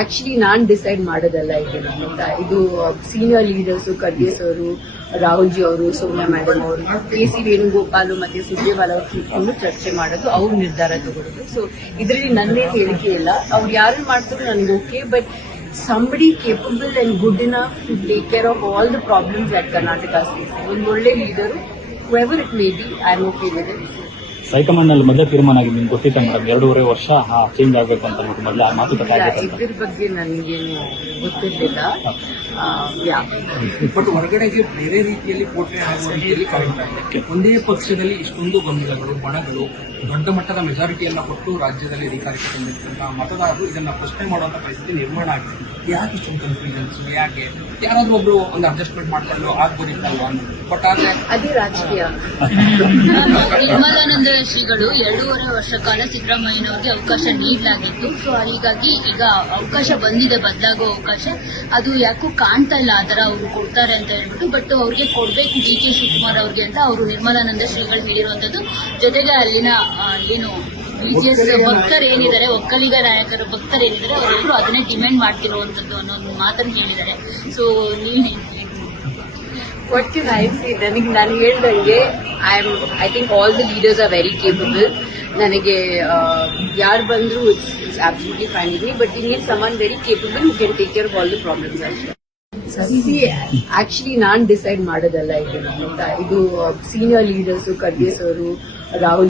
Actually ನಾನ್ decide ಮಾಡೋದಲ್ಲ ಇದು senior leaders ಖರ್ಗೆಸ್ ಅವರು, ರಾಹುಲ್ ಜಿ ಅವರು, ಸೋನಿಯಾ ಮೇಡಮ್ ಅವರು, ಕೆ.ಸಿ. ವೇಣುಗೋಪಾಲ್ ಮತ್ತೆ ಸುರ್ಜೇವಾಲಾ ಅವರು ಕೂತ್ಕೊಂಡು ಚರ್ಚೆ ಮಾಡೋದು, ಅವ್ರ ನಿರ್ಧಾರ ತಗೊಳ್ಳೋದು. ಸೊ ಇದರಲ್ಲಿ ನನ್ನೇನು ಹೇಳಿಕೆ ಇಲ್ಲ. ಅವ್ರು ಯಾರು ಮಾಡ್ತಾರೋ ನನಗೆ okay, but somebody capable and good enough to take care of all the problems that Karnataka is facing. ಒಂದು ಒಳ್ಳೆ leader, whoever it may be, I am okay with it. High command ನಲ್ಲಿ ಮೊದಲೇ ತೀರ್ಮಾನ ಆಗಿದೆ, ನಿಮ್ಗೆ ಗೊತ್ತಿತ್ತ ಮೇಡಮ್? 2.5 ವರ್ಷ ಚೇಂಜ್ ಆಗಬೇಕು ಅಂತ ಮೊದಲ ಮಾತುಕತೆ ಆಗಿತ್ತು. ಇದ್ರ ಬಗ್ಗೆ ನನಗೇನು ಗೊತ್ತಿರಲಿಲ್ಲ. ಬಟ್ ಹೊರಗಡೆಗೆ ಬೇರೆ ರೀತಿಯಲ್ಲಿ ಪೋಟ್ರೆ ಆಗುವ ರೀತಿಯಲ್ಲಿ ಕಾಣ್ತಾ ಇದೆ. ಒಂದೇ ಪಕ್ಷದಲ್ಲಿ ಇಷ್ಟೊಂದು ಗೊಂದಲಗಳು, ಬಣಗಳು, ದೊಡ್ಡ ಮಟ್ಟದ ಮೆಜಾರಿಟಿಯನ್ನ ಕೊಟ್ಟು ರಾಜ್ಯದಲ್ಲಿ ಅಧಿಕಾರಕ್ಕೆ ತಂದಿರ್ತಕ್ಕಂತಹ ಮತದಾರರು ಇದನ್ನ ಪ್ರಶ್ನೆ ಮಾಡುವಂತ ಪರಿಸ್ಥಿತಿ ನಿರ್ಮಾಣ ಆಗಿದೆ. ಯಾಕೆ ಇಷ್ಟೊಂದು ಕನ್ಫ್ಯೂಷನ್ಸ್? ಯಾಕೆ ಯಾರಾದ್ರೂ ಒಬ್ರು ಒಂದು ಅಡ್ಜಸ್ಟ್ಮೆಂಟ್ ಮಾಡ್ಕೊಂಡು ಆಗ್ಬೋದಿತ್ತಲ್ವಾ? ಬಟ್ ಆದ್ರೆ ಅದೇ ರಾಜಕೀಯ. ನಿರ್ಮಲಾನಂದ ಶ್ರೀಗಳು 2.5 ವರ್ಷ ಕಾಲ ಸಿದ್ದರಾಮಯ್ಯನವರಿಗೆ ಅವಕಾಶ ನೀಡಲಾಗಿತ್ತು. ಸೊ ಹೀಗಾಗಿ ಈಗ ಅವಕಾಶ ಬಂದಿದೆ, ಬದಲಾಗೋ ಅವಕಾಶ. ಅದು ಯಾಕೋ ಕಾಣ್ತಾ ಇಲ್ಲ ಆ ತರ ಅವ್ರು ಕೊಡ್ತಾರೆ ಅಂತ ಹೇಳ್ಬಿಟ್ಟು. ಬಟ್ ಅವ್ರಿಗೆ ಕೊಡ್ಬೇಕು ಡಿ.ಕೆ. ಶಿವಕುಮಾರ್ ಅವ್ರಿಗೆ ಅಂತ ಅವರು ನಿರ್ಮಲಾನಂದ ಶ್ರೀಗಳು ಹೇಳಿರುವಂತದ್ದು. ಜೊತೆಗೆ ಅಲ್ಲಿನ ಏನು ಬಿಜೆಎಸ್ ಭಕ್ತರು ಏನಿದ್ದಾರೆ, ಒಕ್ಕಲಿಗ ನಾಯಕರ ಭಕ್ತರು ಏನಿದ್ದಾರೆ, ಅವರೆಲ್ಲರೂ ಅದನ್ನೇ ಡಿಮ್ಯಾಂಡ್ ಮಾಡ್ತಿರುವಂತದ್ದು ಅನ್ನೋ ಒಂದು ಮಾತನ್ನು ಹೇಳಿದ್ದಾರೆ. ಸೊ ನೀವೇನು What can I say? ನಾನು ಹೇಳ್ದಂಗೆ I think all the leaders are very capable. ನನಗೆ ಯಾರು ಬಂದ್ರು it's absolutely fine with me, but we need someone very capable who can take care of all the problems also. Actually non decide ಮಾಡೋದಲ್ಲ ಇದು senior leaders ಖರ್ಗೆಸ್ ಅವರು, ರಾಹುಲ್